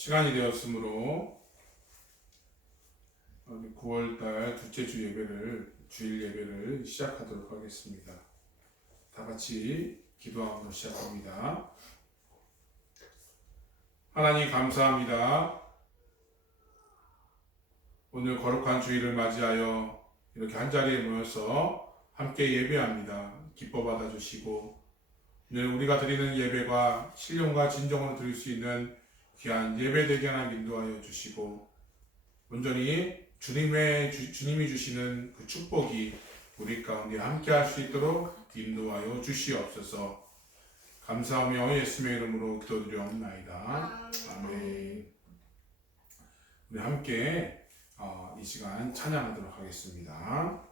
시간이 되었으므로 9월달 둘째 주 예배를, 주일 예배를 시작하도록 하겠습니다. 다 같이 기도함으로 시작합니다. 하나님 감사합니다. 오늘 거룩한 주일을 맞이하여 이렇게 한자리에 모여서 함께 예배합니다. 기뻐 받아주시고 오늘 우리가 드리는 예배가 신령과 진정으로 드릴 수 있는 귀한 예배 되게 하나 인도하여 주시고 온전히 주님이 주시는 그 축복이 우리 가운데 함께 할 수 있도록 인도하여 주시옵소서. 감사하며 예수님의 이름으로 기도드리옵나이다. 아멘. 우리 함께 이 시간 찬양하도록 하겠습니다.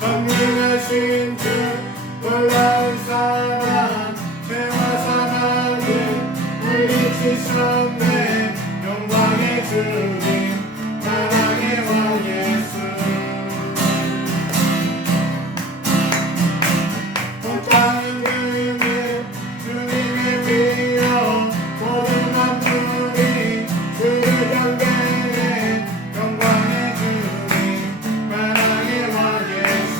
전능하신 주 놀라운 사랑 죄와 사망을 물리치셨네. 영광의 주님 사랑의 왕 예수 온 땅은 그는 주님의 비어 모든 만물이 주를 경배해. 영광의 주님 사랑의 왕 예수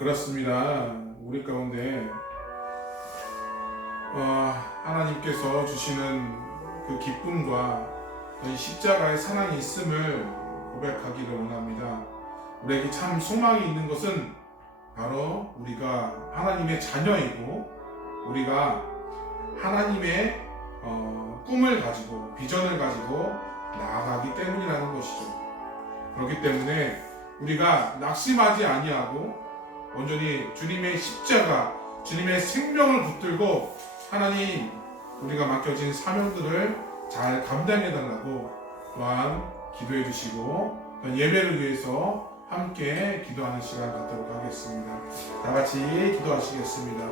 그렇습니다. 우리 가운데 하나님께서 주시는 그 기쁨과 이 십자가의 사랑이 있음을 고백하기를 원합니다. 우리에게 참 소망이 있는 것은 바로 우리가 하나님의 자녀이고 우리가 하나님의 꿈을 가지고 비전을 가지고 나아가기 때문이라는 것이죠. 그렇기 때문에 우리가 낙심하지 아니하고 온전히 주님의 십자가, 주님의 생명을 붙들고 하나님 우리가 맡겨진 사명들을 잘 감당해 달라고 또한 기도해 주시고 예배를 위해서 함께 기도하는 시간 갖도록 하겠습니다. 다 같이 기도하시겠습니다.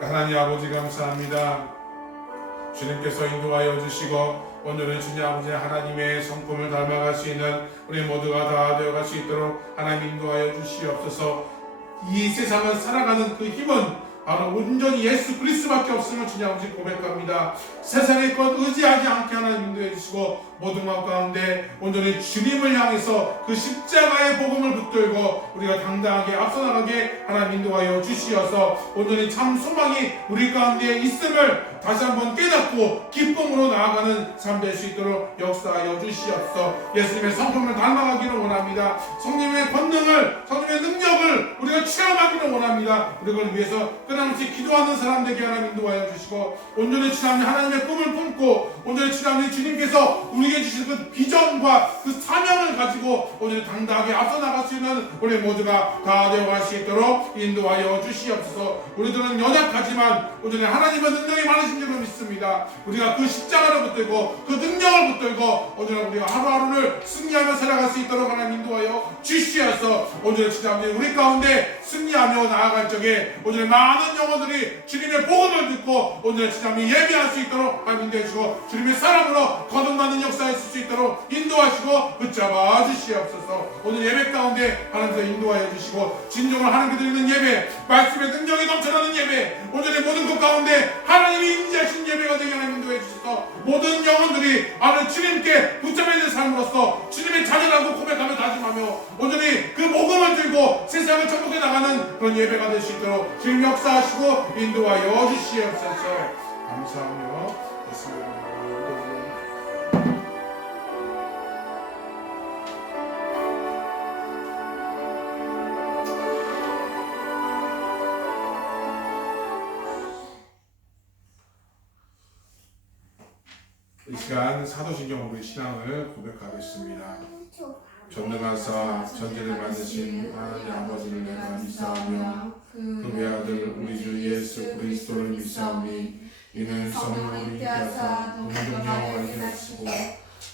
하나님 아버지 감사합니다. 주님께서 인도하여 주시고 오늘은 주님 아버지 하나님의 성품을 닮아갈 수 있는 우리 모두가 다 되어갈 수 있도록 하나님 인도하여 주시옵소서. 이 세상을 살아가는 그 힘은 바로 온전히 예수 그리스도밖에 없음을 주님 아버지 고백합니다. 세상의 것 의지하지 않게 하나님 인도해 주시고 모든 것 가운데 온전히 주님을 향해서 그 십자가의 복음을 붙들고 우리가 당당하게 앞서 나가게 하나님 인도하여 주시어서 온전히 참 소망이 우리 가운데 있음을 다시 한번 깨닫고 기쁨으로 나아가는 삶 될 수 있도록 역사하여 주시옵소서. 예수님의 성품을 닮아가기를 원합니다. 성령의 권능을, 성령의 능력을 우리가 체험하기를 원합니다. 우리를 위해서 끊임없이 기도하는 사람 되게 하나님 인도하여 주시고 온전히 주님 하나님의 꿈을 품고 온전히 주님께서 우리에게 주신 그 비전과 그 사명을 가지고 온전히 당당하게 앞서 나갈 수 있는 우리 모두가 다 되어갈 수 있도록 인도하여 주시옵소서. 우리들은 연약하지만 온전히 하나님의 능력이 많으신 줄 믿습니다. 우리가 그 십자가를 붙들고 그 능력을 붙들고 온전히 우리가 하루하루를 승리하며 살아갈 수 있도록 하나님 인도하여 주시어서 온전히 주님 우리 가운데 승리하며 나아갈 적에 온전히 많은 영혼들이 주님의 복음을 듣고 온전히 주님 예배할 수 있도록 하나님 인도해 주시고 주님의 사랑으로 거듭나는 역사에 있을 수 있도록 인도하시고 붙잡아 주시옵소서. 오늘 예배 가운데 하나님께서 인도하여 주시고 진정을 하나님께 드리는 예배, 말씀의 능력이 넘쳐나는 예배, 온전히 모든 것 가운데 하나님이 인지하신 예배가 되게 하나님 인도해 주셔서 모든 영혼들이 하나님 주님께 붙잡아 있는 삶으로서 주님의 자녀라고 고백하며 다짐하며 온전히 그 복음을 들고 세상을 천국에 나가는 그런 예배가 될 수 있도록 주님 역사하시고 인도하여 주시옵소서. 감사하며 예수님 이 시간 사도신경으로 신앙을 고백하겠습니다. 전능하사 전지를 만드신 하나님 아버지를 내가 믿사오며 그 외아들 우리 주 예수 그리스도를 믿사오니 이는 성령을 믿게 하사 동정령을 알게 하시고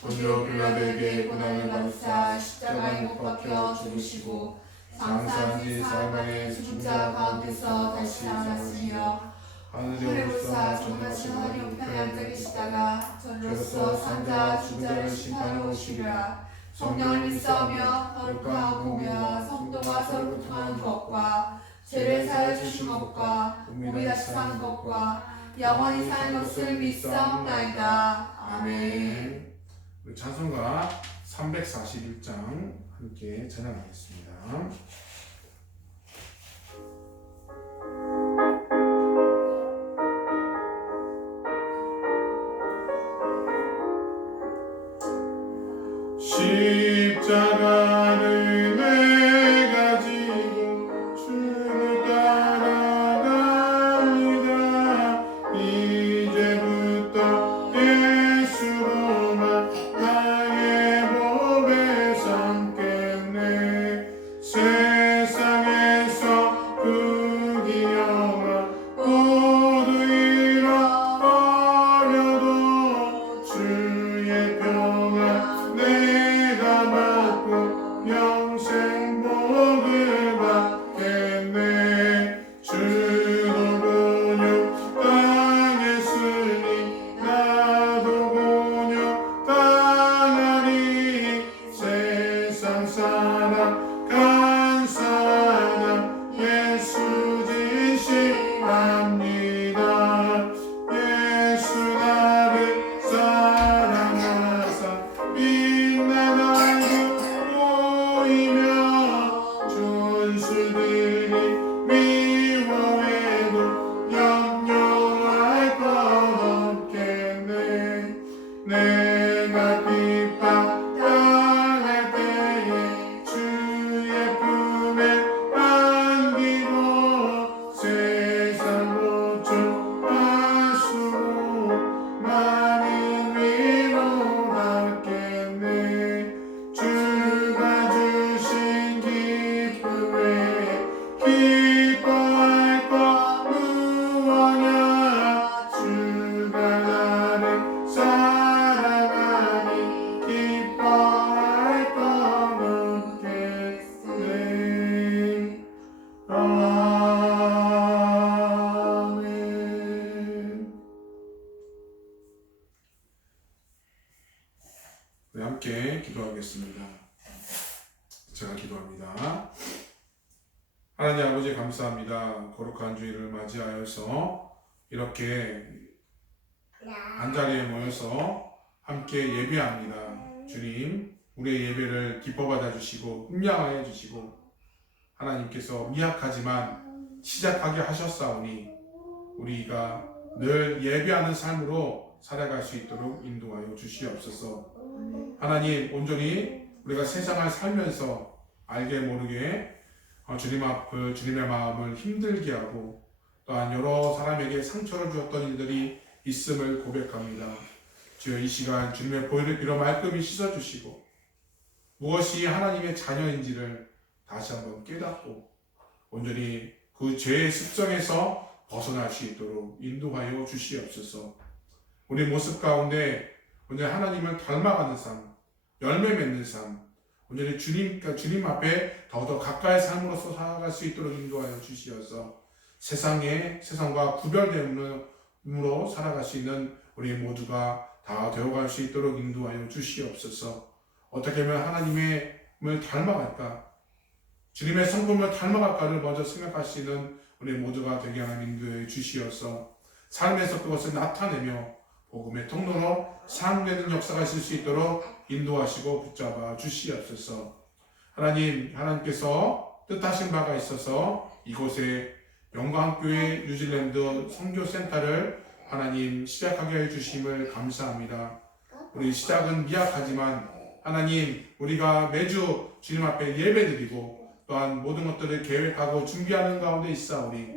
본디오 빌라도에게 고난을 받으사 십자가에 못 박혀 죽으시고 장사한 지 사흘 만에 죽은 자 가운데서 다시 살아나시며 하늘에 오르사 전능하신 하나님 우편에 앉아 계시다가 저로서 산자 죽은 자를 심판하러 오시리라. 성령을 믿사오며 거룩한 공회와 성도가 서로 교통하는 것과 죄를 사하여 주신 것과 몸이 다시 사는 것과 영원히 사는 것을 믿사옵나이다. 아멘. 찬송가 341장 함께 찬양하겠습니다. 십자가를 내가 지고 주를 따라갑니다. 이제부터 예수로만 나의 법에 삼겠네. 세상에서 부귀영화 모두 잃어버려도 주의 평안 내가 받고 떠날 때에 주의 품에 안기고 세상 고통 하수로 나는 위로받겠네. 주가 주신 기쁨에 기뻐할 것 무엇냐. 주가 나를 사랑하니 기뻐할 것 없겠네. 아멘. 네, 함께 기도하겠습니다. 제가 기도합니다. 하나님 아버지 감사합니다. 거룩한 주일을 맞이하여서 이렇게 한자리에 모여서 함께 예배합니다. 주님, 우리의 예배를 기뻐 받아주시고 흠양하여 주시고 하나님께서 미약하지만 시작하게 하셨사오니 우리가 늘 예배하는 삶으로 살아갈 수 있도록 인도하여 주시옵소서. 하나님, 온전히 우리가 세상을 살면서 알게 모르게 주님의 마음을 힘들게 하고 또한 여러 사람에게 상처를 주었던 일들이 있음을 고백합니다. 주여, 이 시간 주님의 보혈을 빌어 말끔히 씻어주시고 무엇이 하나님의 자녀인지를 다시 한번 깨닫고 온전히 그 죄의 습성에서 벗어날 수 있도록 인도하여 주시옵소서. 우리 모습 가운데 온전히 하나님을 닮아가는 삶, 열매 맺는 삶, 온전히 주님 앞에 더더 가까이 삶으로서 살아갈 수 있도록 인도하여 주시어서 세상과 구별됨으로 살아갈 수 있는 우리 모두가 다 되어갈 수 있도록 인도하여 주시옵소서. 어떻게 하면 하나님을 닮아갈까? 주님의 성품을 닮아갈까를 먼저 생각하시는 우리 모두가 되게 하나님 인도해 주시어서 삶에서 그것을 나타내며 복음의 통로로 사용되는 역사가 있을 수 있도록 인도하시고 붙잡아 주시옵소서. 하나님께서 뜻하신 바가 있어서 이곳에 영광교회 뉴질랜드 선교센터를 하나님 시작하게 해주심을 감사합니다. 우리 시작은 미약하지만 하나님, 우리가 매주 주님 앞에 예배드리고 또한 모든 것들을 계획하고 준비하는 가운데 있사오니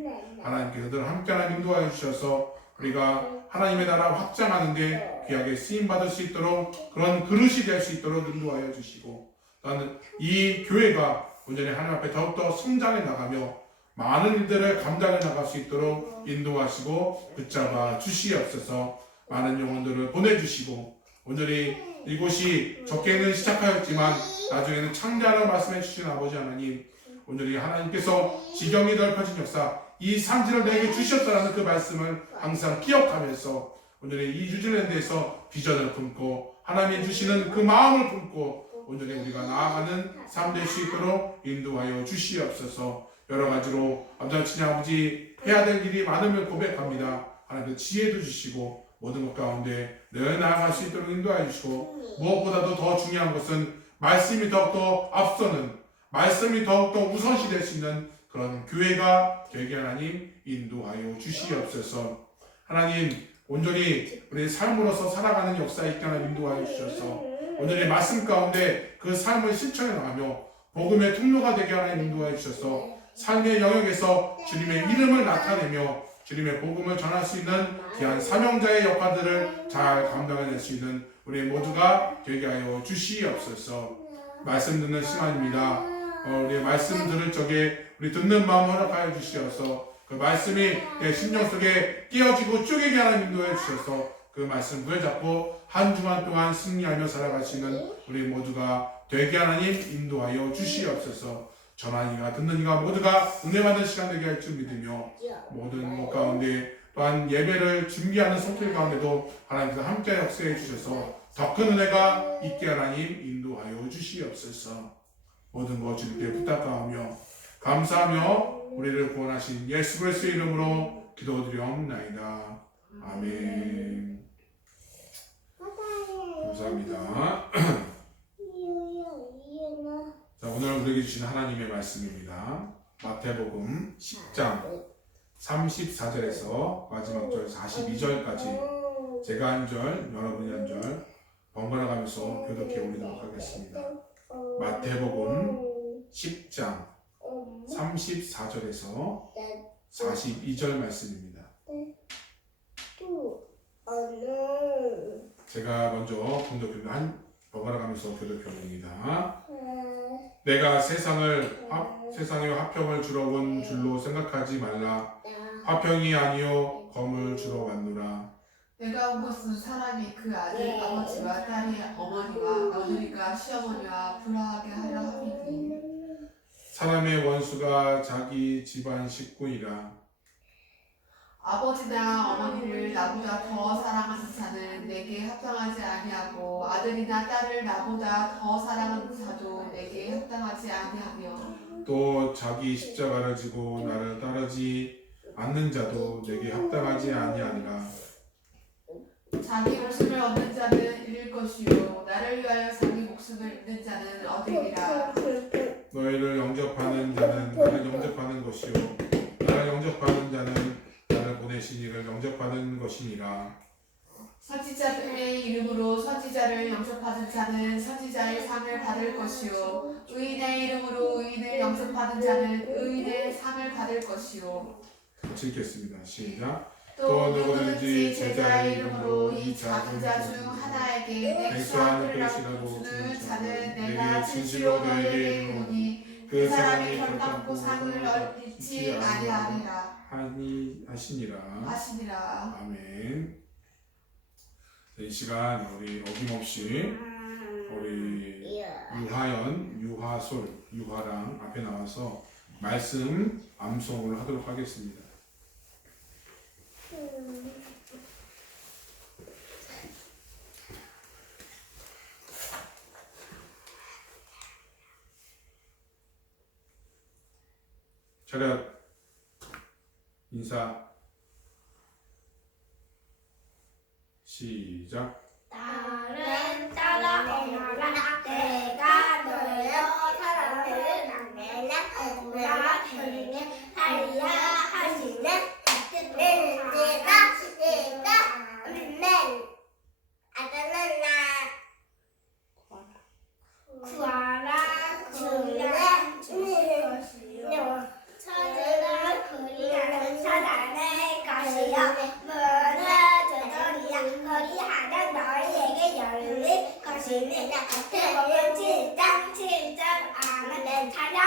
하나님께서 늘 함께하는 인도하여 주셔서 우리가 하나님의 나라 확장하는데 귀하게 쓰임받을 수 있도록 그런 그릇이 될 수 있도록 인도하여 주시고 또한 이 교회가 온전히 하나님 앞에 더욱더 성장해 나가며 많은 일들을 감당해 나갈 수 있도록 인도하시고 붙잡아 주시옵소서. 많은 영혼들을 보내주시고 온전히 이곳이 적게는 시작하였지만 나중에는 창대하라고 말씀해 주신 아버지 하나님, 온전히 하나님께서 지경이 넓혀진 역사, 이 산지를 내게 주셨다라는 그 말씀을 항상 기억하면서 온전히 이 뉴질랜드에서 비전을 품고 하나님이 주시는 그 마음을 품고 온전히 우리가 나아가는 삶 될 수 있도록 인도하여 주시옵소서. 여러 가지로 아버지 해야 될 일이 많음을 고백합니다. 하나님 지혜도 주시고 모든 것 가운데 늘 나아갈 수 있도록 인도하여 주시고 무엇보다도 더 중요한 것은 말씀이 더욱더 앞서는 말씀이 더욱더 우선시 될 수 있는 그런 교회가 되게 하나님 인도하여 주시옵소서. 하나님 온전히 우리의 삶으로서 살아가는 역사에 있게 하나님 인도하여 주셔서 온전히 말씀 가운데 그 삶을 실천해 나가며 복음의 통로가 되게 하나님 인도하여 주셔서 삶의 영역에서 주님의 이름을 나타내며 주님의 복음을 전할 수 있는 귀한 사명자의 역할들을 잘 감당해낼 수 있는 우리 모두가 되게 하여 주시옵소서. 말씀 듣는 시간입니다. 우리 말씀 들을 적에 우리 듣는 마음 허락하여 주시어서 그 말씀이 내 심령 속에 끼어지고 쪼개게 하는 인도해 주셔서 그 말씀 부여잡고 한 주간 동안 승리하며 살아가시는 우리 모두가 되게 하나님 인도하여 주시옵소서. 전하니가 듣는 이가 모두가 은혜 받는 시간 되게 할 줄 믿으며 모든 것 가운데 또한 예배를 준비하는 손길 가운데도 하나님께서 함께 역사해 주셔서 더 큰 은혜가 있게 하나님 인도하여 주시옵소서. 모든 것 주님께 부탁하며 감사하며 우리를 구원하신 예수 그리스도의 이름으로 기도드리옵나이다. 아멘. 감사합니다. 자, 오늘 우리에게 주신 하나님의 말씀입니다. 마태복음 10장 34절에서 마지막 절 42절까지 제가 한 절, 여러분이 한 절 번갈아 가면서 교독해 올리도록 하겠습니다. 마태복음 10장 34절에서 42절 말씀입니다. 제가 먼저 번갈아 가면서 교독해 올립니다. 내가 세상에 화평을 주러 온 줄로 생각하지 말라. 화평이 아니요 검을 주러 왔노라. 내가 온 것은 사람이 그 아들 아버지와 딸이 어머니와 며느리가 시어머니와 불화하게 하려 함이니 사람의 원수가 자기 집안 식구이라. 아버지나 어머니를 나보다 더 사랑하는 자는 내게 합당하지 아니하고 아들이나 딸을 나보다 더 사랑하는 자도 내게 합당하지 아니하며 또 자기 십자가를 지고 나를 따르지 않는 자도 내게 합당하지 아니하니라. 자기 목숨을 얻는 자는 잃을 것이요 나를 위하여 자기 목숨을 잃는 자는 얻으리라. 너희를 영접하는 자는 나를 영접하는 것이요 나를 영접하는 자는 나를 보내신 이를 영접하는 것이니라. 선지자들의 이름으로 선지자를 영접하는 자는 선지자의 상을 받을 것이요 의인의 이름으로 의인을 영접하는 자는 의인의 상을 받을 것이요. 같이 읽겠습니다. 시작. 또 누구든지 제자의 이름으로 이 작은 자 중 하나에게 백수한 백수하느라고 주는 자는 내가 내게 진실로 진실로 너희에게 너희에게 이르노니 그 그 사람이 사람이 결단코 상을 얻지 아니하리라 하시니라. 하시니라. 아멘. 이 시간 우리 어김없이 우리 유하연, 유하솔, 유하랑 앞에 나와서 말씀 암송을 하도록 하겠습니다. 차렷 인사 시작. 나를 따라오너라. 내가 너여 사랑을 나누는 너가 되는 하리라 하시는 은혜가 아멘. 아들은 나 구하라 주는 것이요 저주를 그리하는 사단의 것이요 무너져도리라 거리하는 너희에게 열릴 것이니 마태복음 7장 7절 아멘. 찬양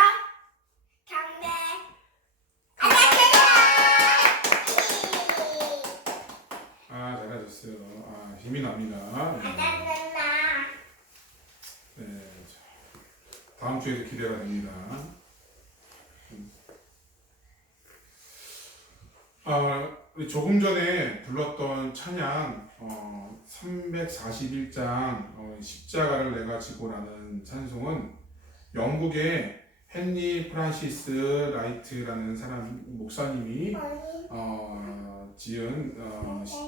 경배 잘하셨어요. 힘이 납니다. 아들은 나 네, 자, 다음 주에도 기대가 됩니다. 우리 조금 전에 불렀던 찬양 341장 십자가를 내가 지고라는 찬송은 영국의 헨리 프란시스 라이트라는 사람 목사님이 지은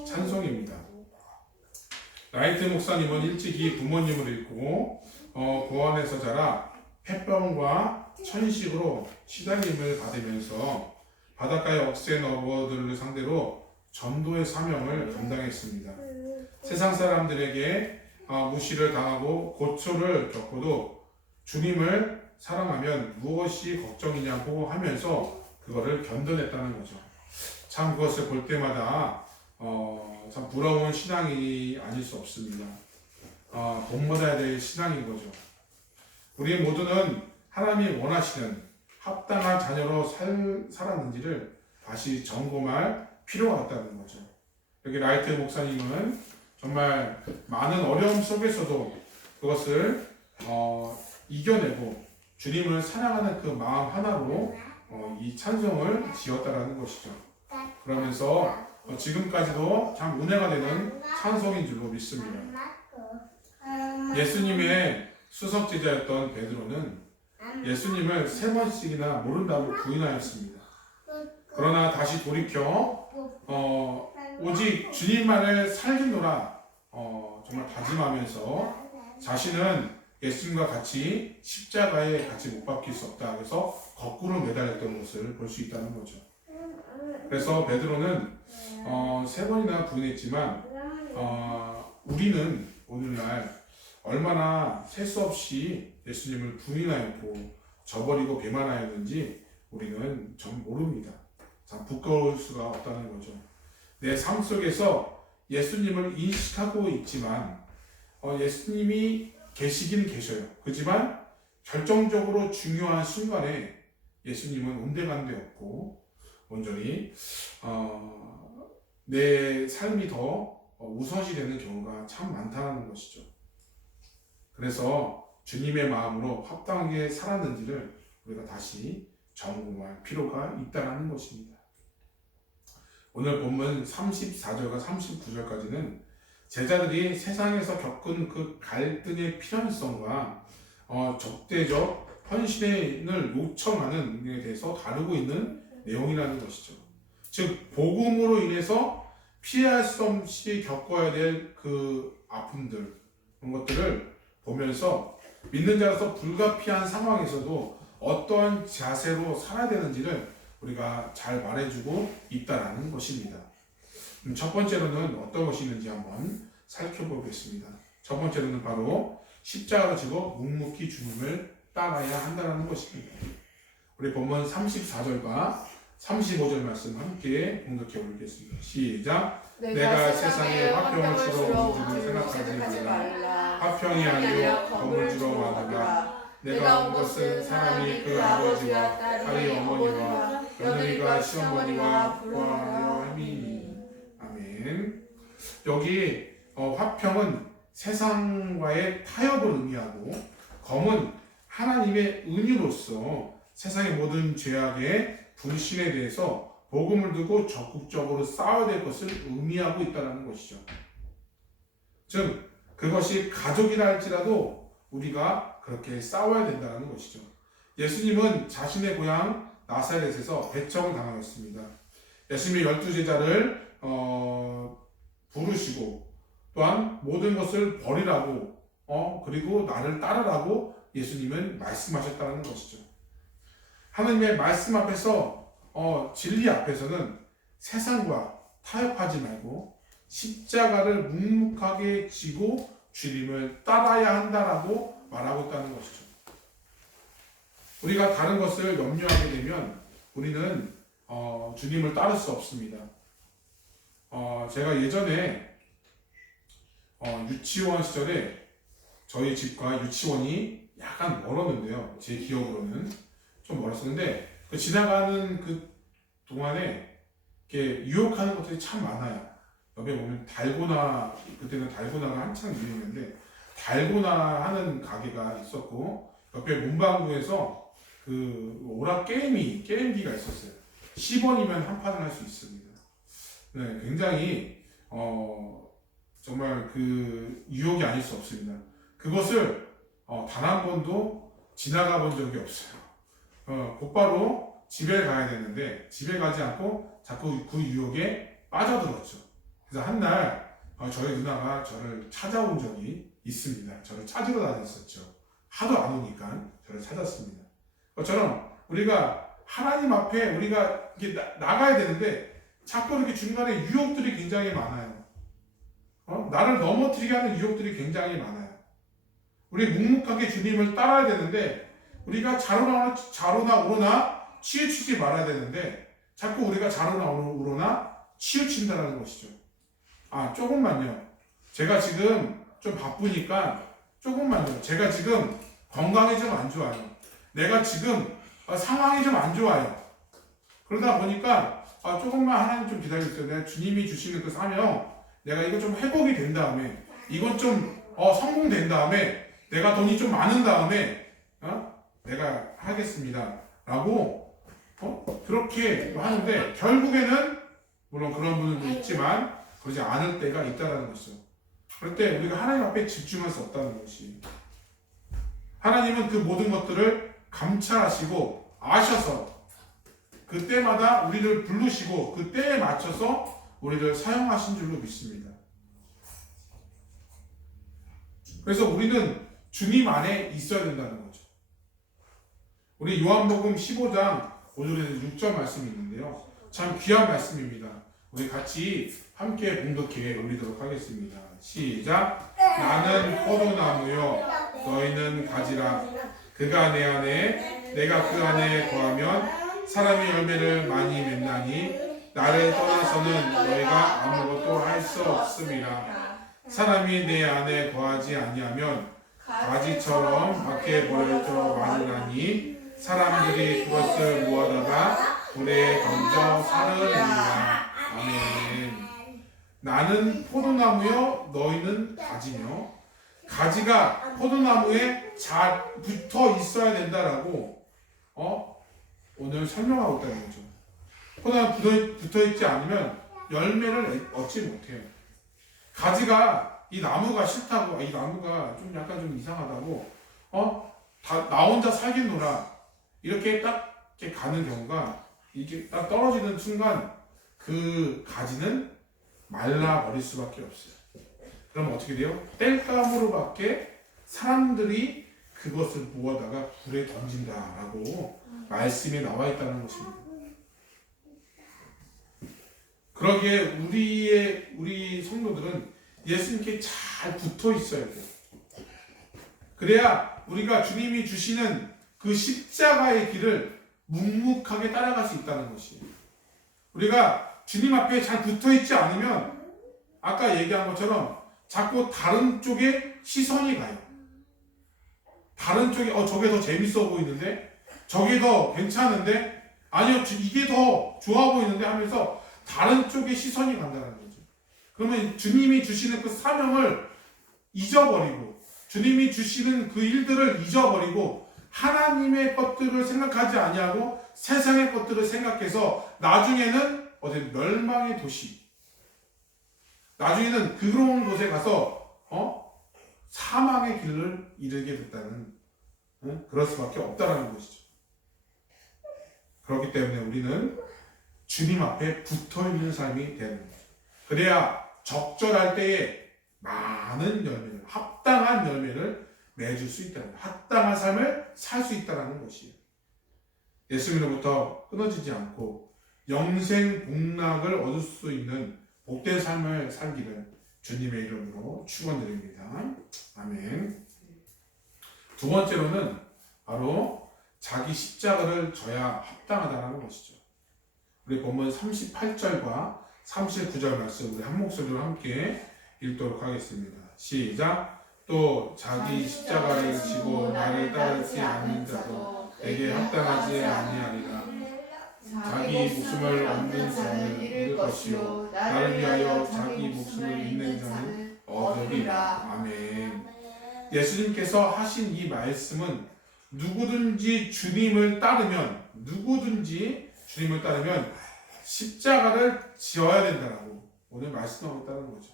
찬송입니다. 라이트 목사님은 일찍이 부모님을 잃고 고아원에서 자라 폐병과 천식으로 시달림을 받으면서 바닷가의 억센 어부들을 상대로 전도의 사명을 감당했습니다. 세상 사람들에게 무시를 당하고 고초를 겪고도 주님을 사랑하면 무엇이 걱정이냐고 하면서 그거를 견뎌냈다는 거죠. 참 그것을 볼 때마다 참 부러운 신앙이 아닐 수 없습니다. 본받아야 될 신앙인 거죠. 우리 모두는 하나님이 원하시는 합당한 자녀로 살았는지를 다시 점검할 필요가 있다는 거죠. 여기 라이트 목사님은 정말 많은 어려움 속에서도 그것을 이겨내고 주님을 사랑하는 그 마음 하나로 이 찬송을 지었다라는 것이죠. 그러면서 지금까지도 참 은혜가 되는 찬송인 줄로 믿습니다. 예수님의 수석 제자였던 베드로는 예수님을 3번씩이나 모른다고 부인하였습니다. 그러나 다시 돌이켜 오직 주님만을 살기노라 정말 다짐하면서 자신은 예수님과 같이 십자가에 같이 못 박힐 수 없다. 그래서 거꾸로 매달렸던 것을 볼 수 있다는 거죠. 그래서 베드로는 3번이나 부인했지만 우리는 오늘날 얼마나 셀 수 없이 예수님을 부인하였고 저버리고 배만하였는지 우리는 전 모릅니다. 참 부끄러울 수가 없다는 거죠. 내 삶 속에서 예수님을 인식하고 있지만 예수님이 계시긴 계셔요. 그렇지만 결정적으로 중요한 순간에 예수님은 온데간데 없고 온전히 내 삶이 더 우선시 되는 경우가 참 많다는 것이죠. 그래서 주님의 마음으로 합당하게 살았는지를 우리가 다시 점검할 필요가 있다는 것입니다. 오늘 본문 34절과 39절까지는 제자들이 세상에서 겪은 그 갈등의 필연성과 적대적 헌신을 요청하는 데 대해서 다루고 있는 내용이라는 것이죠. 즉 복음으로 인해서 피할 수 없이 겪어야 될 그 아픔들 그런 것들을 보면서 믿는 자로서 불가피한 상황에서도 어떠한 자세로 살아야 되는지를 우리가 잘 말해주고 있다라는 것입니다. 첫 번째로는 어떤 것이 있는지 한번 살펴보겠습니다. 첫 번째로는 바로 십자가를 지고 묵묵히 주님을 따라야 한다는 것입니다. 우리 본문 34절과 35절 말씀 함께 공독해 보겠습니다. 시작. 내가 세상에 화평을 주러 온 줄을 생각하지 말라. 화평이 아니라 검을 주러 왔노라. 내가 온 것은 사람이 그 아버지와 딸이 어머니와 며느리가 시어머니와 부러워하여 함이니. 아멘. 여기 화평은 세상과의 타협을 의미하고 검은 하나님의 은유로서 세상의 모든 죄악의 불신에 대해서 복음을 두고 적극적으로 싸워야 될 것을 의미하고 있다는 것이죠. 즉 그것이 가족이라 할지라도 우리가 그렇게 싸워야 된다는 것이죠. 예수님은 자신의 고향 나사렛에서 배척을 당하였습니다. 예수님의 12제자를 부르시고 또한 모든 것을 버리라고 그리고 나를 따르라고 예수님은 말씀하셨다는 것이죠. 하나님의 말씀 앞에서 진리 앞에서는 세상과 타협하지 말고 십자가를 묵묵하게 지고 주님을 따라야 한다라고 말하고 있다는 것이죠. 우리가 다른 것을 염려하게 되면 우리는 주님을 따를 수 없습니다. 제가 예전에 유치원 시절에 저희 집과 유치원이 약간 멀었는데요. 제 기억으로는 좀 멀었었는데 그 지나가는 그 동안에 이렇게 유혹하는 것들이 참 많아요. 옆에 보면 달고나, 그때는 달고나가 한창 유행했는데 달고나 하는 가게가 있었고 옆에 문방구에서 그 오락 게임기가 있었어요. 10원이면 한 판을 할 수 있습니다. 네, 굉장히 정말 그 유혹이 아닐 수 없습니다. 그것을 단 한 번도 지나가 본 적이 없어요. 곧바로 집에 가야 되는데 집에 가지 않고 자꾸 그 유혹에 빠져들었죠. 그래서 한날 저희 누나가 저를 찾아온 적이 있습니다. 저를 찾으러 다녔었죠. 하도 안 오니까 저를 찾았습니다. 그것처럼 우리가 하나님 앞에 우리가 이렇게 나가야 되는데 자꾸 이렇게 중간에 유혹들이 굉장히 많아요. 나를 넘어뜨리게 하는 유혹들이 굉장히 많아요. 우리 묵묵하게 주님을 따라야 되는데 우리가 좌로나 우로나 치우치지 말아야 되는데 자꾸 우리가 좌로나 우로나 치우친다는 것이죠. 조금만요. 제가 지금 좀 바쁘니까 조금만요. 제가 지금 건강이 좀 안 좋아요. 내가 지금 상황이 좀 안 좋아요. 그러다 보니까 조금만 하나님 좀 기다려주세요. 내가 주님이 주시는 그 사명 내가 이거 좀 회복이 된 다음에 이건 좀 성공된 다음에 내가 돈이 좀 많은 다음에 내가 하겠습니다 라고 그렇게 하는데 결국에는 물론 그런 분들도 있지만 그러지 않을 때가 있다는 것이죠. 그럴 때 우리가 하나님 앞에 집중할 수 없다는 것이 하나님은 그 모든 것들을 감찰하시고 아셔서 그때마다 우리를 부르시고 그 때에 맞춰서 우리를 사용하신 줄로 믿습니다. 그래서 우리는 주님 안에 있어야 된다는 거죠. 우리 요한복음 15장 5절에서 6절 말씀이 있는데요. 참 귀한 말씀입니다. 우리 같이 함께 봉독해 올리도록 하겠습니다. 시작. 나는 포도나무요 너희는 가지라. 그가 내 안에 내가 그 안에 거하면 사람이 열매를 많이 맺나니 나를 떠나서는 너희가 아무것도 할 수 없음이라. 사람이 내 안에 거하지 아니하면 가지처럼 밖에 벌어져 마르나니 사람들이 그것을 모아다가 불에 던져 사르느니라. 아멘. 나는 포도나무요 너희는 가지며. 가지가 포도나무에 잘 붙어 있어야 된다라고 오늘 설명하고 있다는 거죠. 포도나무 붙어 있지 않으면 열매를 얻지 못해요. 가지가 이 나무가 싫다고, 이 나무가 좀 약간 좀 이상하다고 나 혼자 살겠노라 이렇게 딱 이렇게 가는 경우가, 이게 딱 떨어지는 순간 그 가지는 말라버릴 수밖에 없어요. 그럼 어떻게 돼요? 땔감으로밖에 사람들이 그것을 모아다가 불에 던진다라고 말씀에 나와 있다는 것입니다. 그러기에 우리 성도들은 예수님께 잘 붙어 있어야 돼요. 그래야 우리가 주님이 주시는 그 십자가의 길을 묵묵하게 따라갈 수 있다는 것이에요. 우리가 주님 앞에 잘 붙어 있지 않으면 아까 얘기한 것처럼 자꾸 다른 쪽에 시선이 가요. 다른 쪽에 저게 더 재밌어 보이는데, 저게 더 괜찮은데, 아니요 이게 더 좋아 보이는데 하면서 다른 쪽에 시선이 간다는 거죠. 그러면 주님이 주시는 그 사명을 잊어버리고 주님이 주시는 그 일들을 잊어버리고 하나님의 것들을 생각하지 아니하고 세상의 것들을 생각해서 나중에는 멸망의 도시, 나중에는 그런 곳에 가서 사망의 길을 이르게 됐다는, 그럴 수밖에 없다라는 것이죠. 그렇기 때문에 우리는 주님 앞에 붙어있는 삶이 되는 거죠. 그래야 적절할 때에 많은 열매를, 합당한 열매를 맺을 수 있다는 거예요. 합당한 삶을 살 수 있다는 것이에요. 예수님으로부터 끊어지지 않고 영생 복락을 얻을 수 있는 복된 삶을 살기를 주님의 이름으로 축원드립니다. 아멘. 두 번째로는 바로 자기 십자가를 져야 합당하다는 것이죠. 우리 본문 38절과 39절 말씀 우리 한 목소리로 함께 읽도록 하겠습니다. 시작. 또 자기 십자가를 지고 나를 따르지 않는 자도 내게 합당하지 아니하리라. 자기 목숨을 얻는 자는 잃을 것이요 나를 위하여 자기 목숨을 잃는 자는 얻으리라. 아멘. 예수님께서 하신 이 말씀은 누구든지 주님을 따르면 십자가를 지어야 된다라고 오늘 말씀하고 있다는 거죠.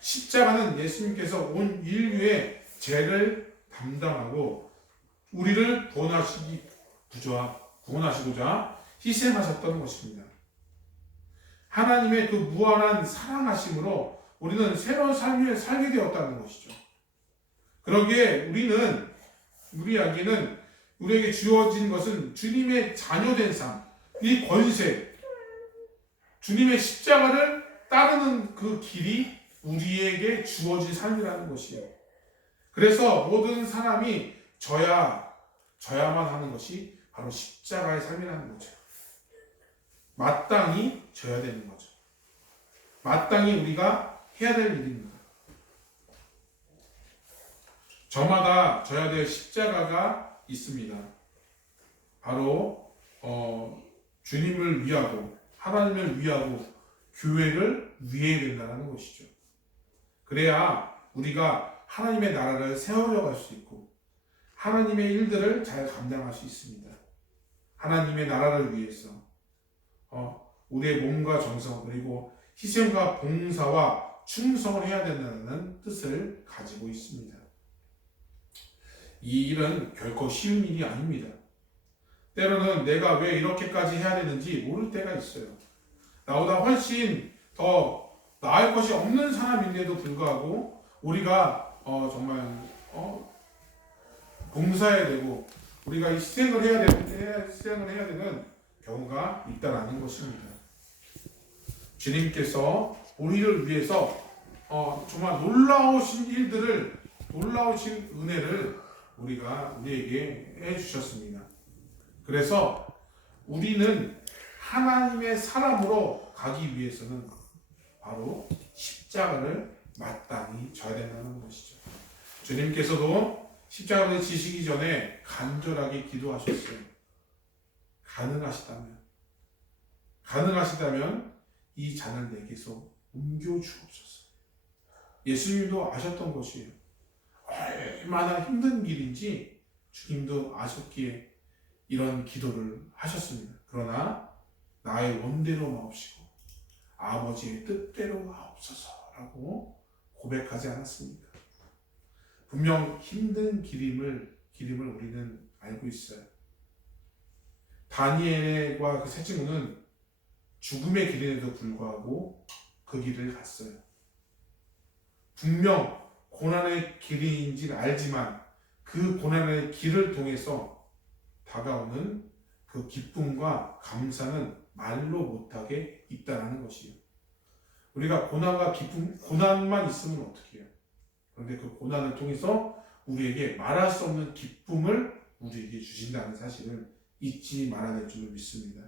십자가는 예수님께서 온 인류의 죄를 담당하고 우리를 구원하시고자 희생하셨던 것입니다. 하나님의 그 무한한 사랑하심으로 우리는 새로운 삶을 살게 되었다는 것이죠. 그러기에 우리에게 주어진 것은 주님의 자녀된 삶, 이 권세, 주님의 십자가를 따르는 그 길이 우리에게 주어진 삶이라는 것이에요. 그래서 모든 사람이 져야만 하는 것이 바로 십자가의 삶이라는 거죠. 마땅히 져야 되는 거죠. 마땅히 우리가 해야 될 일입니다. 저마다 져야 될 십자가가 있습니다. 바로 주님을 위하고 하나님을 위하고 교회를 위해야 된다는 것이죠. 그래야 우리가 하나님의 나라를 세우려갈 수 있고 하나님의 일들을 잘 감당할 수 있습니다. 하나님의 나라를 위해서 우리의 몸과 정성 그리고 희생과 봉사와 충성을 해야 된다는 뜻을 가지고 있습니다. 이 일은 결코 쉬운 일이 아닙니다. 때로는 내가 왜 이렇게까지 해야 되는지 모를 때가 있어요. 나보다 훨씬 더 나을 것이 없는 사람인데도 불구하고 우리가 정말 봉사해야 되고 우리가 희생을 해야 되는 경우가 있다라는 것입니다. 주님께서 우리를 위해서 정말 놀라우신 일들을, 놀라우신 은혜를 우리에게 해주셨습니다. 그래서 우리는 하나님의 사람으로 가기 위해서는 바로 십자가를 마땅히 져야 된다는 것이죠. 주님께서도 십자가를 지시기 전에 간절하게 기도하셨어요. 가능하시다면 이 잔을 내게서 옮겨 주옵소서. 예수님도 아셨던 것이에요. 얼마나 힘든 길인지 주님도 아셨기에 이런 기도를 하셨습니다. 그러나 나의 원대로 마옵시고 아버지의 뜻대로 하옵소서라고 고백하지 않았습니까? 분명 힘든 길임을 우리는 알고 있어요. 다니엘과 그 세 친구는 죽음의 길임에도 불구하고 그 길을 갔어요. 분명 고난의 길인지는 알지만 그 고난의 길을 통해서 다가오는 그 기쁨과 감사는 말로 못하게 있다는 것이에요. 우리가 고난과 기쁨, 고난만 있으면 어떻게 해요? 그런데 그 고난을 통해서 우리에게 말할 수 없는 기쁨을 우리에게 주신다는 사실을 잊지 말아야 될 줄로 믿습니다.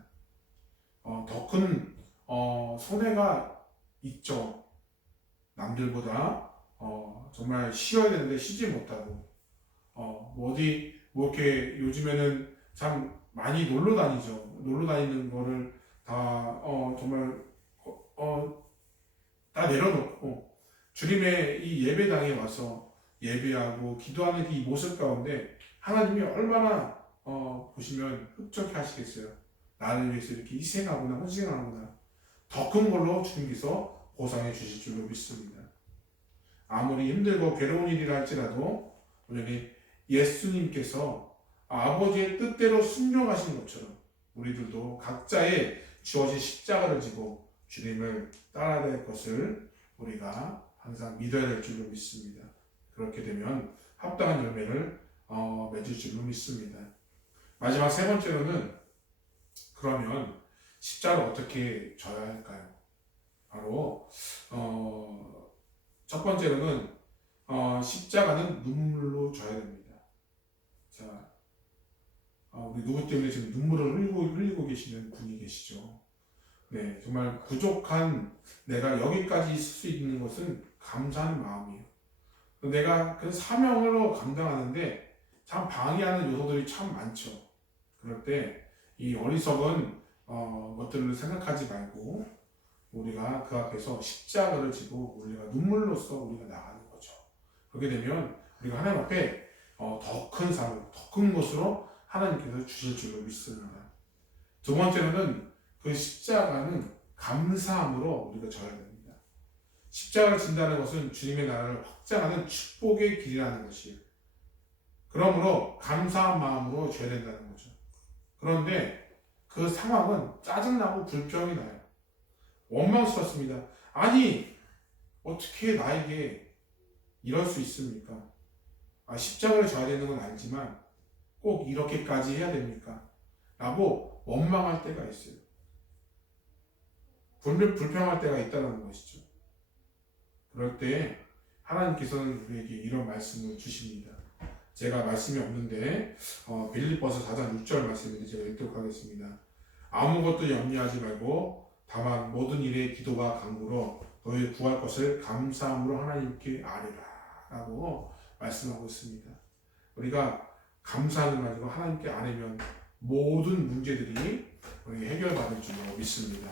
더 큰 손해가 있죠. 남들보다 정말 쉬어야 되는데 쉬지 못하고 이렇게 요즘에는 참 많이 놀러 다니죠. 놀러 다니는 거를 다 정말 다 내려놓고 주님의 이 예배당에 와서 예배하고 기도하는 이 모습 가운데 하나님이 얼마나 보시면 흡족해 하시겠어요. 나를 위해서 이렇게 희생하구나, 헌신하구나. 더 큰 걸로 주님께서 보상해 주실 줄로 믿습니다. 아무리 힘들고 괴로운 일이라 할지라도 우리는 예수님께서 아버지의 뜻대로 순종하신 것처럼 우리들도 각자의 주어진 십자가를 지고 주님을 따라야 될 것을 우리가 항상 믿어야 될 줄로 믿습니다. 그렇게 되면 합당한 열매를 맺을 줄로 믿습니다. 마지막 세 번째로는 그러면 십자가를 어떻게 져야 할까요? 바로 첫 번째로는 십자가는 눈물로 져야 됩니다. 자, 우리 누구 때문에 지금 눈물을 흘리고 계시는 분이 계시죠. 네, 정말 부족한 내가 여기까지 있을 수 있는 것은 감사하는 마음이에요. 내가 그 사명으로 감당하는데 참 방해하는 요소들이 참 많죠. 그럴 때 이 어리석은 것들을 생각하지 말고 우리가 그 앞에서 십자가를 지고 우리가 눈물로써 우리가 나가는 거죠. 그렇게 되면 우리가 하나님 앞에 더 큰 삶, 더 큰 것으로 하나님께서 주실 줄로 믿습니다. 두 번째로는 그 십자가는 감사함으로 우리가 져야 됩니다. 십자가를 진다는 것은 주님의 나라를 확장하는 축복의 길이라는 것이에요. 그러므로 감사한 마음으로 져야 된다는 거죠. 그런데 그 상황은 짜증나고 불평이 나요. 원망스럽습니다. 아니, 어떻게 나에게 이럴 수 있습니까? 십자가를 져야 되는 건 알지만 꼭 이렇게까지 해야 됩니까? 라고 원망할 때가 있어요. 불평할 때가 있다는 것이죠. 그럴 때 하나님께서는 우리에게 이런 말씀을 주십니다. 제가 말씀이 없는데 빌립보서 4장 6절 말씀인데 제가 읽도록 하겠습니다. 아무것도 염려하지 말고 다만 모든 일에 기도와 간구로 너희 구할 것을 감사함으로 하나님께 아뢰라 라고 말씀하고 있습니다. 우리가 감사하는 가지고 하나님께 아뢰면 모든 문제들이 우리 해결받을 줄로 믿습니다.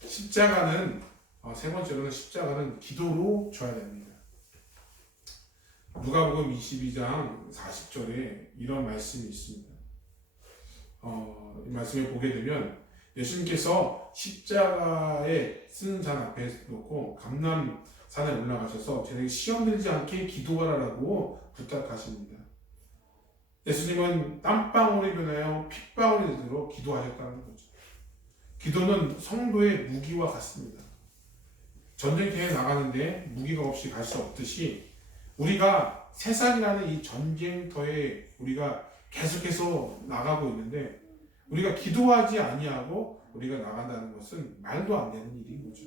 십자가는 세 번째로는 십자가는 기도로 져야 됩니다. 누가복음 22장 40절에 이런 말씀이 있습니다. 이 말씀을 보게 되면 예수님께서 십자가에 쓰는 잔 앞에 놓고 감람산에 올라가셔서 저에게 시험 들지 않게 기도하라고 부탁하십니다. 예수님은 땀방울이 변하여 핏방울이 되도록 기도하셨다는 거죠. 기도는 성도의 무기와 같습니다. 전쟁터에 나가는데 무기가 없이 갈 수 없듯이 우리가 세상이라는 이 전쟁터에 우리가 계속해서 나가고 있는데 우리가 기도하지 아니하고 우리가 나간다는 것은 말도 안 되는 일인 거죠.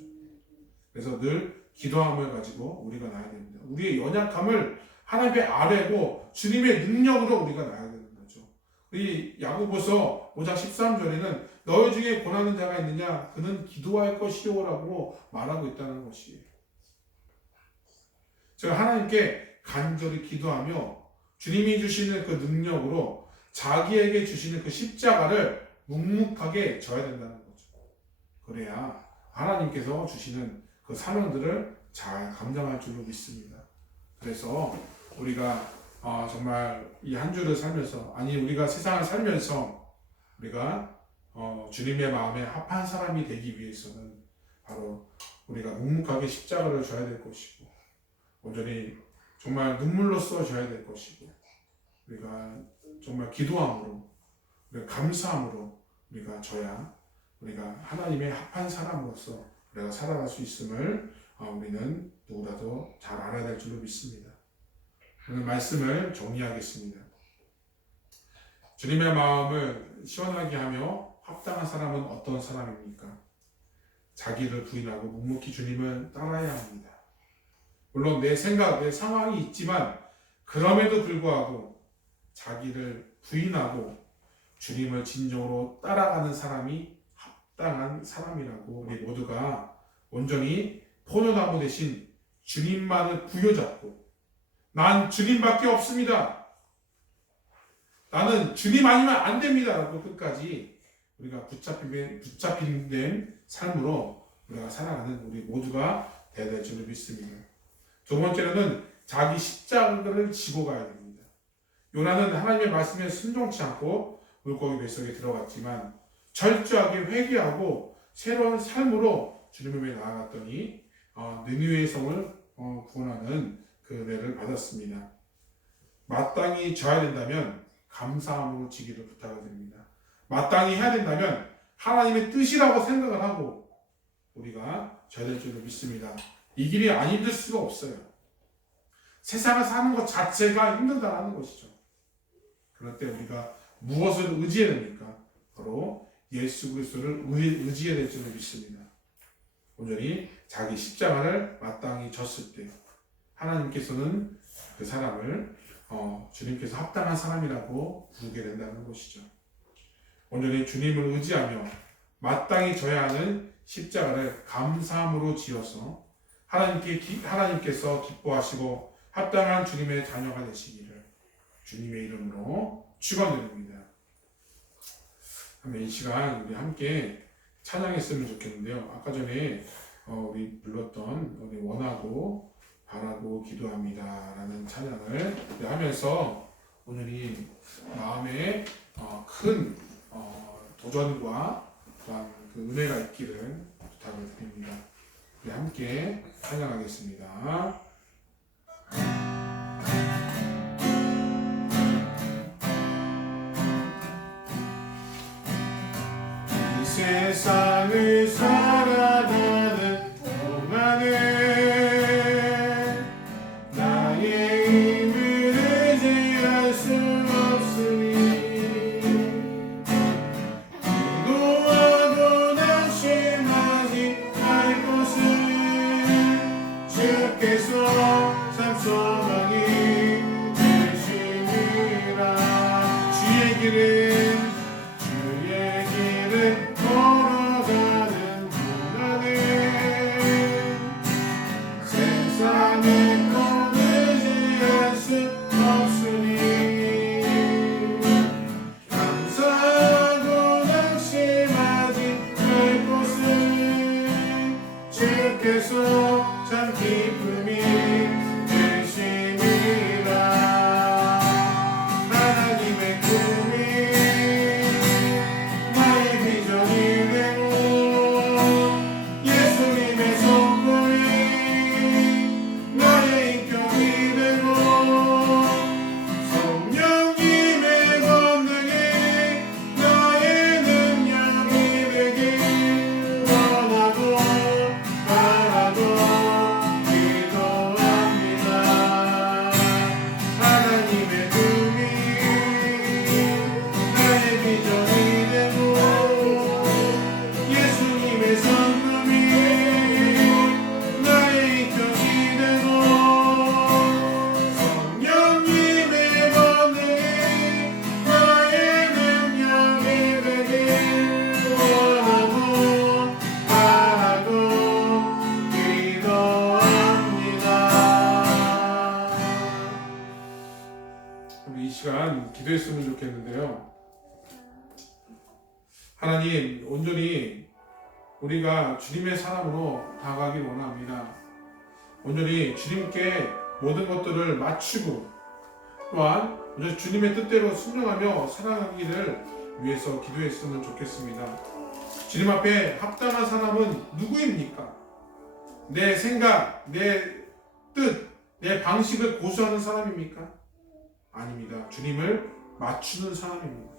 그래서 늘 기도함을 가지고 우리가 나아야 됩니다. 우리의 연약함을 하나님의 아뢰고 주님의 능력으로 우리가 나아야 되는 거죠. 우리 야고보서 5장 13절에는 너희 중에 고난하는 자가 있느냐? 그는 기도할 것이요라고 말하고 있다는 것이에요. 제가 하나님께 간절히 기도하며 주님이 주시는 그 능력으로 자기에게 주시는 그 십자가를 묵묵하게 져야 된다는 거죠. 그래야 하나님께서 주시는 그 사명들을 잘 감당할 줄로 믿습니다. 그래서 우리가 정말 이 한 주를 살면서, 아니 우리가 세상을 살면서 우리가 주님의 마음에 합한 사람이 되기 위해서는 바로 우리가 묵묵하게 십자가를 져야 될 것이고, 온전히 정말 눈물로써 져야 될 것이고, 우리가 정말 기도함으로, 우리가 감사함으로 우리가 져야 우리가 하나님의 합한 사람으로서 우리가 살아갈 수 있음을 우리는 누구라도 잘 알아야 될 줄로 믿습니다. 오늘 말씀을 정리하겠습니다. 주님의 마음을 시원하게 하며 합당한 사람은 어떤 사람입니까? 자기를 부인하고 묵묵히 주님을 따라야 합니다. 물론 내 생각, 내 상황이 있지만 그럼에도 불구하고 자기를 부인하고 주님을 진정으로 따라가는 사람이 합당한 사람이라고 우리 모두가 온전히 포도나무 대신 주님만을 부여잡고, 난 주님밖에 없습니다, 나는 주님 아니면 안 됩니다 라고 끝까지 우리가 붙잡힌 삶으로 우리가 살아가는 우리 모두가 되어야 될 줄을 믿습니다. 두 번째로는 자기 십자가를 지고 가야 됩니다. 요나는 하나님의 말씀에 순종치 않고 물고기 뱃속에 들어갔지만 철저하게 회개하고 새로운 삶으로 주님의 나아갔더니 느니웨의 성을 구원하는 그 은혜를 받았습니다. 마땅히 져야 된다면 감사함으로 지기를 부탁을 드립니다. 마땅히 해야 된다면 하나님의 뜻이라고 생각을 하고 우리가 져야 될 줄을 믿습니다. 이 길이 안 힘들 수가 없어요. 세상을 사는 것 자체가 힘들다는 것이죠. 그럴 때 우리가 무엇을 의지해야 됩니까? 바로 예수 그리스도를 의지해야 될 줄을 믿습니다. 온전히 자기 십자가를 마땅히 졌을 때 하나님께서는 그 사람을 주님께서 합당한 사람이라고 부르게 된다는 것이죠. 온전히 주님을 의지하며 마땅히 져야 하는 십자가를 감사함으로 지어서 하나님께서 기뻐하시고 합당한 주님의 자녀가 되시기를 주님의 이름으로 축원드립니다. 이 시간 우리 함께 찬양했으면 좋겠는데요. 아까 전에 우리 불렀던 우리 원하고 바라고 기도합니다라는 찬양을 하면서 오늘이 마음에 큰 도전과 또한 그 은혜가 있기를 부탁을 드립니다. 우리 함께 찬양하겠습니다. 이 세상을 살아가는 동안에 하나님의 꿈이 시간 기도했으면 좋겠는데요. 하나님, 온전히 우리가 주님의 사람으로 다가가길 원합니다. 온전히 주님께 모든 것들을 맞추고 또한 온전히 주님의 뜻대로 순종하며 살아가기를 위해서 기도했으면 좋겠습니다. 주님 앞에 합당한 사람은 누구입니까? 내 생각, 내 뜻, 내 방식을 고수하는 사람입니까? 아닙니다. 주님을 맞추는 사람입니다.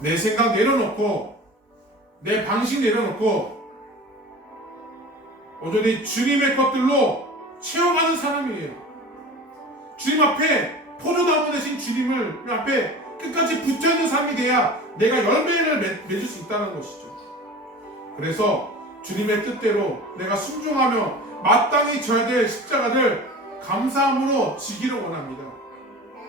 내 생각 내려놓고 내 방식 내려놓고 온전히 주님의 것들로 채워가는 사람이에요. 주님 앞에 포도나무 대신 주님을 앞에 끝까지 붙어있는 사람이 돼야 내가 열매를 맺을 수 있다는 것이죠. 그래서 주님의 뜻대로 내가 순종하며 마땅히 져야 될 십자가를 감사함으로 지기를 원합니다.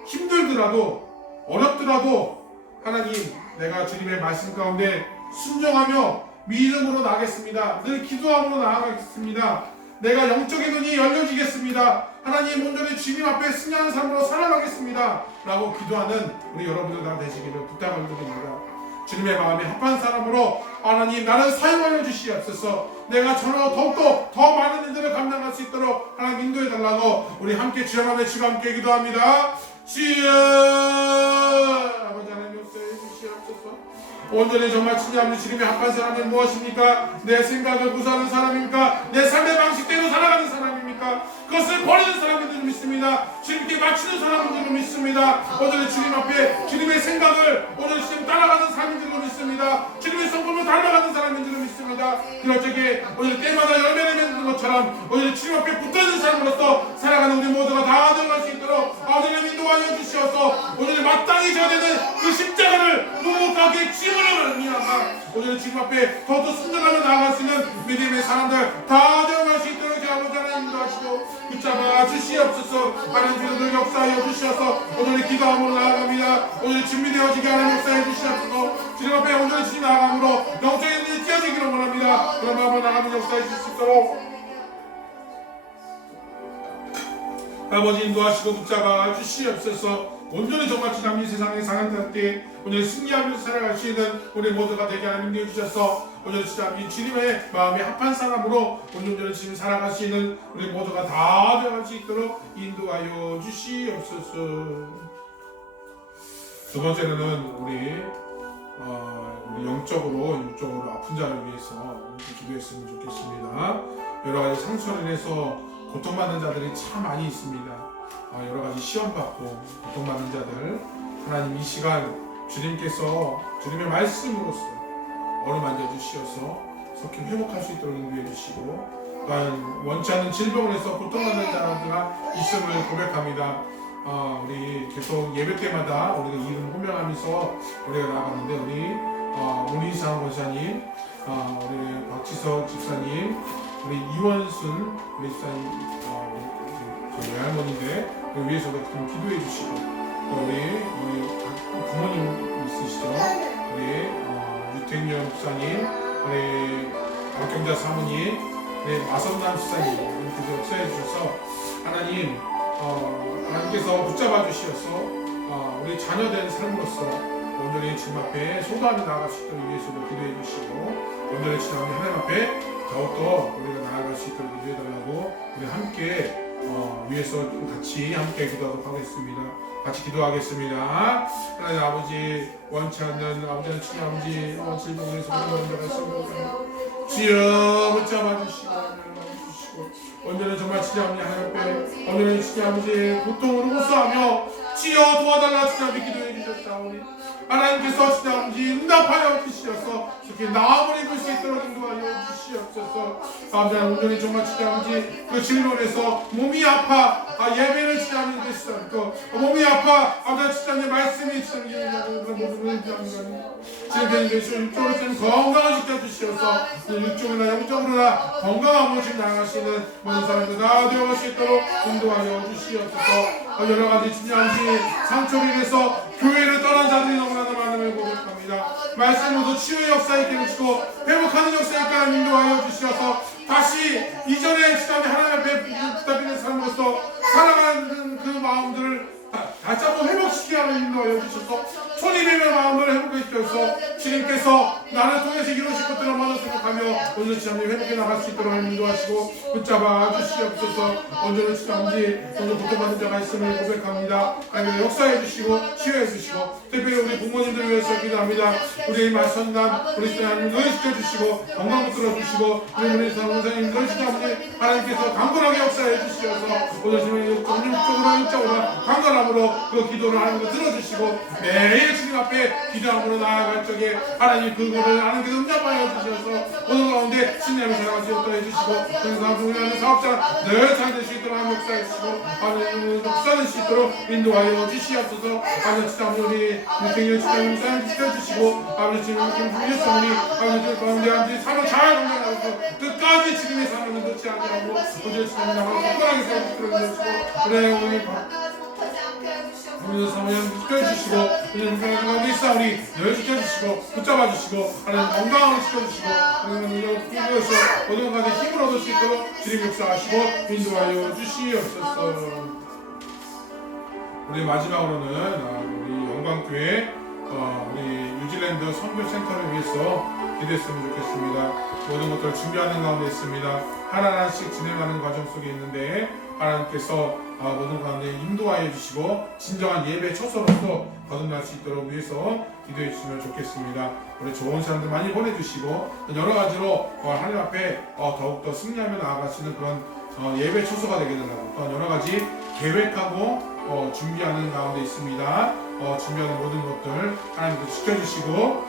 힘들더라도 어렵더라도 하나님, 내가 주님의 말씀 가운데 순종하며 믿음으로 나가겠습니다. 늘 기도함으로 나아가겠습니다. 내가 영적인 눈이 열려지겠습니다. 하나님, 온전히 주님 앞에 승리하는 삶으로 살아가겠습니다. 라고 기도하는 우리 여러분들 다 되시기를 부탁을 드립니다. 주님의 마음에 합한 사람으로 하나님, 나를 사용하여 주시옵소서. 내가 전혀 더욱더 더 많은 일들을 감당할 수 있도록 하나님 인도해 달라고 우리 함께 주여 주가 함께 기도합니다. 주여, 아버지 하나님 역사해 주시옵소서. 온전히 정말 진짜로 주님의 합한 사람이 무엇입니까? 내 생각을 구사하는 사람입니까? 내 삶의 방식대로 살아가는 사람입니까? 그것을 버리는 사람인 줄 믿습니다. 주님께 맞추는 사람인 줄 믿습니다. 온전히 주님 앞에 주님의 생각을 온전히 주님 따라가는 사람인 줄 믿습니다. 주님의 성품을 닮아가는 사람인 줄 믿습니다. 그럴 적에 온전히 때마다 열매를 맺는 것처럼 온전히 주님 앞에 붙어있는 사람으로서 살아가는 우리 모두가 다 되어갈 수 있도록 아버지의 인도하여 주시어서 온전히 마땅히 져야 되는 그 십자가를 묵묵하게 찜으로 말미암아 온전히 주님 앞에 더욱더 순종하며 나아갈 수 있는 믿음의 사람들 다 되어갈 수 있도록 아버지 하나님 인도하시고 붙잡아 주시옵소서. 하나님 주님들 역사하여 주시어서 온전히 기도함으로 나아갑니다. 온전히 준비되어지게 하나님 역사해 주시옵소서. 주님 앞에 온전히 주님 나아감으로 영적인 일이 띄어지기를 원합니다. 그런 마음으로 나가는 역사해 주실 수 있도록 아버지 인도하시고 붙잡아 주시옵소서. 온전히 정말 지난 이 세상에 사는 때 온전히 승리하면서 살아갈 수 있는 우리 모두가 되게 하나님 인도해 주셔서 온전히 진짜 이 주님의 마음에 합한 사람으로 온전히 지금 살아갈 수 있는 우리 모두가 다 되어갈 수 있도록 인도하여 주시옵소서. 두 번째로는 우리 영적으로 육적으로 아픈 자를 위해서 기도했으면 좋겠습니다. 여러 가지 상처로 인해서 고통받는 자들이 참 많이 있습니다. 여러 가지 시험받고 고통받는 자들, 하나님 이 시간 주님께서 주님의 말씀으로써 어루만져 주시어서 속히 회복할 수 있도록 인도해 주시고, 또한 원치 않는 질병에서 고통받는 자가 있음을 고백합니다. 우리 계속 예배 때마다 우리가 이름 호명하면서 우리가 나아가는데 우리 문희상 권사님, 우리 박지석 집사님, 우리 이원순 우리 집사님, 저희 외할머니인데 그 위해서도 좀 기도해 주시고, 또 우리 부모님 있으시죠? 우리 유택년 목사님, 우리 박경자 사모님, 우리 마선남 집사님 이렇게 역사해 주셔서 하나님 하나님께서 붙잡아 주시어서 우리 자녀된 삶으로서 온전히 주님 앞에 소도하며 나아갈 수 있도록 위해서도 기도해 주시고, 온전히 주님 하나님 앞에 더욱더 우리가 나아갈 수 있도록 기도해 달라고 우리 함께 위에서 같이 함께 기도하도록 하겠습니다. 같이 기도하겠습니다. 하나님 아버지, 원치 않는 아버지는 주님 아버지 질병에서 모든 자가 있습니다. 주여 붙잡아 주시고 언제는 정말 주님 아버지 하나님 앞에 언제는 주님 아버지 고통으로 호소하며 주여 도와달라 주님 아버지 기도해 주셨사오니 하나님께서 주님 아버지 응답하여 주시어서 이렇게 나음을 입을 수 있도록 인도하여 주시옵소서. 아버지 온전히 정말 주님 아버지 그 질병에서 몸이 아파 예배를 주님 아버지 드시고 몸이 아파 아버지 주님 아버지 말씀이 주님 아버지 그런 모습을 주님 지금 되시고 육적으로 좀 건강을 지켜주시어서 육적으로나 영적으로나 건강함으로 지금 나아가시는 모든 사람들 다 되어갈 수 있도록 인도하여 주시옵소서. 여러 가지 주님 아버지 상처로 인해서 교회를 떠난 자들이 너무나도 많음을 고백합니다. 말씀으로도 치유의 역사 있게 해주시고 회복하는 역사 있게 하는 인도하여 주시어서 다시 이전에 주님 하나님 앞에 부탁드리는 사람으로서 살아가는 그 마음들을 다시 한번 회복시키게 하는 인도하여 주셔서 초림의 마음을 회복시켜서 주님께서 나를 통해서 이루어질 것들을 마음으로 생각하며 오늘 주님 회복해 나갈 수 있도록 하나님 인도하시고 붙잡아 주시옵소서. 오늘은 주님지 오늘 고통받은 자가 있음을 고백합니다. 하나님 역사해 주시고 치유해 주시고 특별히 우리 부모님들을 위해서 기도합니다. 우리 말선남 우리 하나님 늘 지켜주시고 건강 붙들어 주시고 우리 선생님 늘 지켜주시고 하나님께서 강건하게 역사해 주시어서 오늘 주님 육적으로 강건함으로 그 기도를 하나님께 들어주시고 매일 주님 앞에 기도함으로 나아갈 적에 하나님 그거를 하나님께서 응답하여 주셔서 오늘 가운데 신념을 살아갈 수 있도록 해주시고 그래서 우리는 사업자 늘 잘 될 수 있도록 하나님 역사해 주시고 하나님 역사될 수 있도록 인도하여 주시옵소서. 하나님 진짜 우리 생일 축하합니다. 지켜주시고 아버지 지금 우리 아버지 가운데 아버지 삶을 잘 건강하고 끝까지 지금의 삶을 놓지 않게 하고 오늘 주님을 건강하게 세워주시도록 해주시고 그래 우리 사모님 지켜주시고 우리 가운데 있사오니 늘 지켜주시고 붙잡아주시고 하나님 건강을 지켜주시고 하나님 우리에서 모든 가운데 힘을 얻을 수 있도록 주님 역사하시고 인도하여 주시옵소서. 우리 마지막으로는 우리 영광교회 우리 뉴질랜드 선교센터를 위해서 기도했으면 좋겠습니다. 모든 것들을 준비하는 가운데 있습니다. 하나하나씩 진행하는 과정 속에 있는데 하나님께서 모든 가운데 인도하여 주시고 진정한 예배 처소로서 거듭날 수 있도록 위해서 기도해 주시면 좋겠습니다. 우리 좋은 사람들 많이 보내주시고 여러 가지로 하나님 앞에 더욱더 승리하며 나아가시는 그런 예배 처소가 되게 되라고 또한 여러 가지 계획하고 준비하는 가운데 있습니다. 준비하는 모든 것들 하나님도 지켜주시고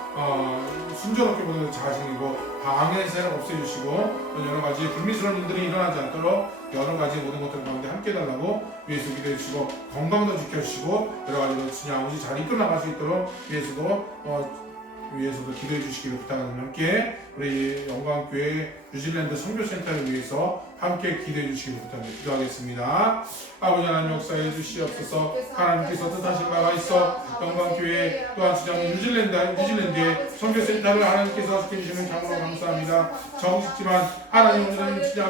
순조롭게 모든 자신이고 방해의 세력 없애주시고 여러 가지 불미스러운 일들이 일어나지 않도록 여러 가지 모든 것들 가운데 함께 달라고 위에서 기도해 주시고 건강도 지켜주시고 여러 가지로 진짜 아버지 잘 이끌어 나갈 수 있도록 위에서도 기도해 주시기를 부탁하는 함께 우리 영광교회 뉴질랜드 선교센터를 위해서 함께 기도해 주시기를 부탁합니다. 기도하겠습니다. 아버지 하나님 역사해 주시옵소서. 하나님께서 뜻하신 바가 있어 영광교회 또한 주장 뉴질랜드의 선교센터를 하나님께서 지켜주시는 참으로 감사합니다. 적으시지만 하나님 오늘은 진짜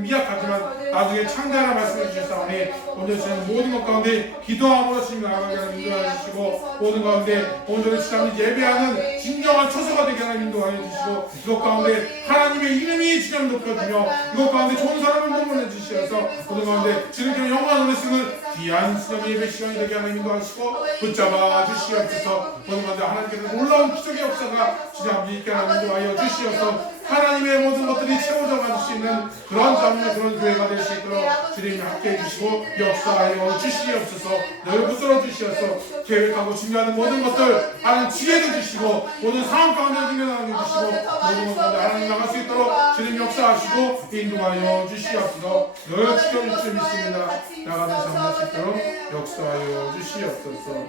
미약하지만 나중에 창대하라 말씀해 주셨사오니 오늘 저는 모든 것 가운데 기도함으로 주님 나아가게 하는 인도하여 주시고 모든 가운데 오늘 진짜 예배하는 진정한 처소가 되게 하는 인도하여 주시고 이것 가운데 하나님의 이름이 주님 높여주며 이것 가운데 좋은 사람을 보내해 주시어서 모든 가운데 주님께 영광을 쓰는 귀한 수장 예배 시간이 되게 하는 인도하시고 붙잡아 주시옵소서. 모든 가운데 하나님께서 놀라운 기적의 역사가 주님 있게 하는 인도하여 주시어서 하나님의 모든 것들이 채워져 갈 수 있는 그런 자문의 그런 교회가 될 수 있도록 주님이 함께 해주시고 역사하여 주시옵소서. 늘 붙들어 주시어서 계획하고 준비하는 모든 것들 하나님 지혜도 주시고 모든 상황 가운데 등장하게 주시고 모든 것들 하나님 나갈 수 있도록 주님 역사하시고 인도하여 주시옵소서. 늘 지켜줄 줄 믿습니다. 나가는 삶 할 수 있도록 역사하여 주시옵소서.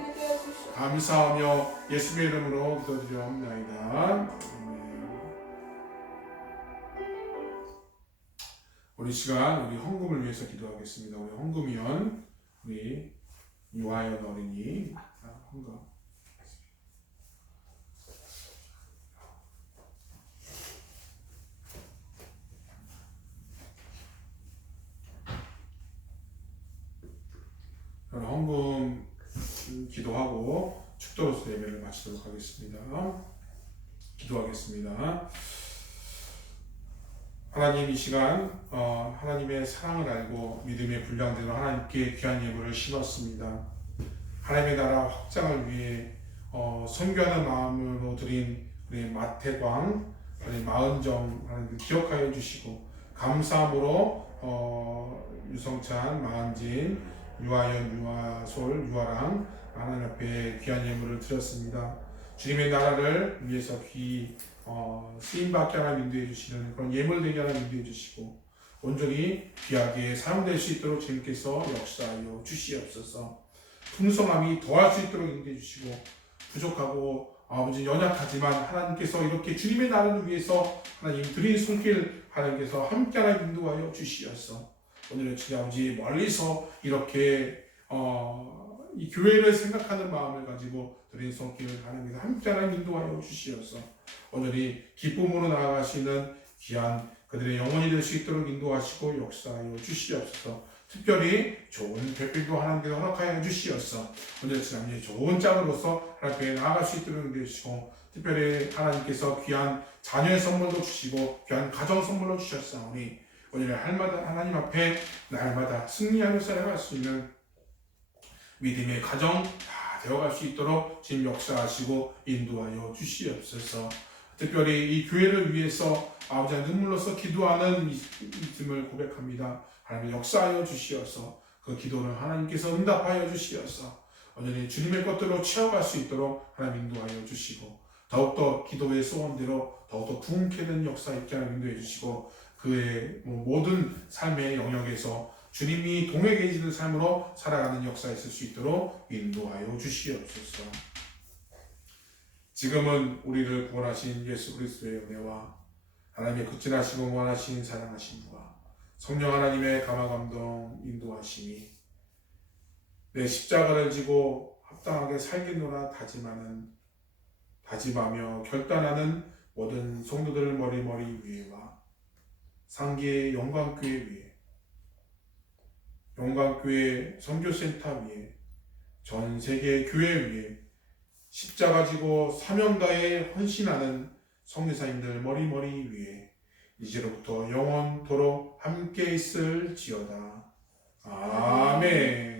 감사하며 예수님의 이름으로 기도드리옵나이다. 우리 시간 우리 헌금을 위해서 기도하겠습니다. 우리 헌금위원 우리 유아연 어린이 헌금. 헌금 기도하고 축도로서 예배를 마치도록 하겠습니다. 기도하겠습니다. 하나님 이 시간 하나님의 사랑을 알고 믿음의 분량대로 하나님께 귀한 예물을 심었습니다. 하나님의 나라 확장을 위해 선교하는 마음으로 드린 우리 마태광, 우리 마은정 하나님 기억하여 주시고 감사함으로 유성찬, 마은진, 유아연, 유아솔, 유아랑 하나님 앞에 귀한 예물을 드렸습니다. 주님의 나라를 위해서 쓰임받게 하나 인도해 주시는 그런 예물되게 하나 인도해 주시고 온전히 귀하게 사용될 수 있도록 주님께서 역사하여 주시옵소서. 풍성함이 더할 수 있도록 인도해 주시고 부족하고 아버지 연약하지만 하나님께서 이렇게 주님의 나라를 위해서 하나님 드린 손길 하나님께서 함께 하나 인도하여 주시옵소서. 오늘은 주님 아버지 멀리서 이렇게 이 교회를 생각하는 마음을 가지고 드린 손길을 하나님께서 함께 하나 인도하여 주시옵소서. 오늘이 기쁨으로 나아가시는 귀한 그들의 영혼이 될 수 있도록 인도하시고 역사하여 주시옵소서. 특별히 좋은 배필도 하나님께서 허락하여 주시었어. 오늘 좋은 짝으로서 하나님께 나아갈 수 있도록 인도해 주시고, 특별히 하나님께서 귀한 자녀의 선물도 주시고 귀한 가정 선물로 주셨사오니 오늘 하나님 앞에 날마다 승리하며 살아갈 수 있는 믿음의 가정 다 되어갈 수 있도록 지금 역사하시고 인도하여 주시옵소서. 특별히 이 교회를 위해서 아버지 눈물로써 기도하는 믿음을 고백합니다. 하나님 역사하여 주시어서 그 기도를 하나님께서 응답하여 주시어서 온전히 주님의 것들로 채워갈 수 있도록 하나님 인도하여 주시고, 더욱더 기도의 소원대로 더욱더 부흥케 된 역사 있게 하나님 인도해 주시고, 그의 모든 삶의 영역에서 주님이 동해 계시는 삶으로 살아가는 역사 있을 수 있도록 인도하여 주시옵소서. 지금은 우리를 구원하신 예수 그리스도의 은혜와 하나님의 극진하시고 무한하신 사랑하심과 성령 하나님의 감화감동 인도하심이 내 십자가를 지고 합당하게 살겠노라 다짐하며 결단하는 모든 성도들 머리 위에와 상계의 영광교회 위에, 영광교회 선교센터 위에, 전 세계 교회 위에 십자가 지고 사명 다해 헌신하는 성교사님들 머리 위에 이제로부터 영원토록 함께 있을지어다. 아멘.